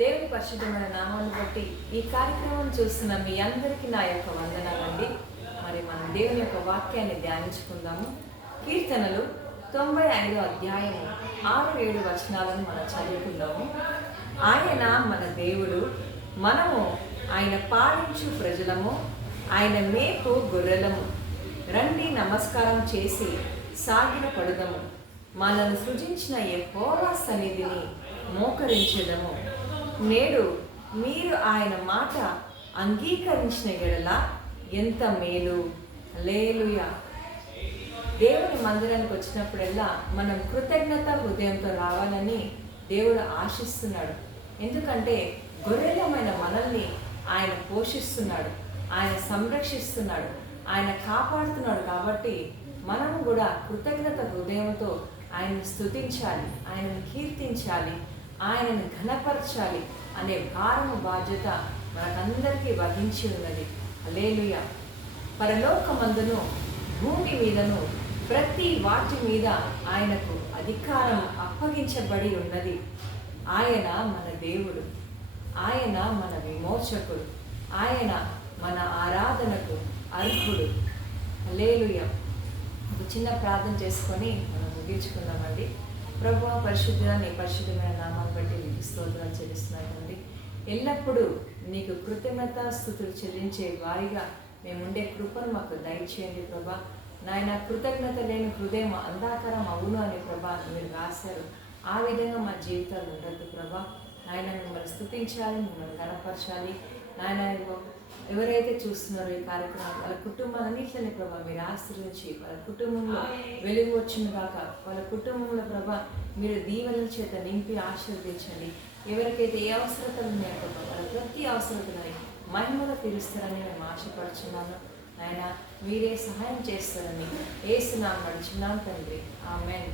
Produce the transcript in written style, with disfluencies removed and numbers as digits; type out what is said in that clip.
దేవుని పరిశుద్ధమైన నామాన్ని బట్టి ఈ కార్యక్రమం చూస్తున్న మీ అందరికీ నా యొక్క వందనాలండి. మరి మనం దేవుని యొక్క వాక్యాన్ని ధ్యానించుకుందాము. కీర్తనలు 95వ అధ్యాయము 6-7 వచనాలను మనం చదువుకుందాము. ఆయన మన దేవుడు, మనము ఆయన పాలించు ప్రజలము, ఆయన మేపు గొర్రెలము. రండి నమస్కారం చేసి సాగిల పడుదము, మనల్ని సృజించిన యెహోవా సన్నిధిని మోకరించెదము. నేడు మీరు ఆయన మాట అంగీకరించిన ఎడల ఎంత మేలు. హల్లెలూయా. దేవుని మందిరానికి వచ్చినప్పుడల్లా మనం కృతజ్ఞత హృదయంతో రావాలని దేవుడు ఆశిస్తున్నాడు. ఎందుకంటే గొర్రెలమైన మనల్ని ఆయన పోషిస్తున్నాడు, ఆయన సంరక్షిస్తున్నాడు, ఆయన కాపాడుతున్నాడు. కాబట్టి మనము కూడా కృతజ్ఞత హృదయంతో ఆయన్ని స్తుతించాలి, ఆయనను కీర్తించాలి, ఆయనను ఘనపరచాలి అనే భారము బాధ్యత మనకందరికీ వహించి ఉన్నది. హల్లెలూయా. పరలోకమందును భూమి మీదను ప్రతి వాటి మీద ఆయనకు అధికారం అప్పగించబడి ఉన్నది. ఆయన మన దేవుడు, ఆయన మన విమోచకుడు, ఆయన మన ఆరాధనకు అర్హుడు. హల్లెలూయా. ఒక చిన్న ప్రార్థన చేసుకొని మనం ముగించుకుందామండి. ప్రభువా, పరిశుద్ధుడా, నీ పరిశుద్ధమైన నామాన్ని బట్టి నీకు స్తోత్రాలు చెల్లిస్తున్నానండి. ఎల్లప్పుడూ నీకు కృతజ్ఞత స్తుతులు చెల్లించే వారిగా మేముండే కృపను మాకు దయచేయండి ప్రభా. నాయన, కృతజ్ఞత లేని హృదయం అంధాకారం అవును అని ప్రభా మీరు రాశారు. ఆ విధంగా మా జీవితాలు ఉండద్దు ప్రభా. నాయన, మిమ్మల్ని స్తుతించాలి, మిమ్మల్ని కనపరచాలి. నాయన, ఎవరైతే చూస్తున్నారో ఈ కార్యక్రమం, వాళ్ళ కుటుంబాలన్నింటినీ ప్రభా మీరు ఆశ్రయించి వాళ్ళ కుటుంబంలో వెలుగు వచ్చిన కాక వాళ్ళ కుటుంబంలో ప్రభా మీరు దీవెనల చేత నింపి ఆశీర్వదించండి. ఎవరికైతే ఏ అవసరతలు ఉన్నాయో ప్రభా వాళ్ళ ప్రతి అవసరతలని మహిమగా తీరుస్తారని మేము ఆశపడుచున్నాను. నాయన, మీరే సహాయం చేస్తారని యేసు నామమున అడుగుచున్నాను తండ్రి. ఆమేన్.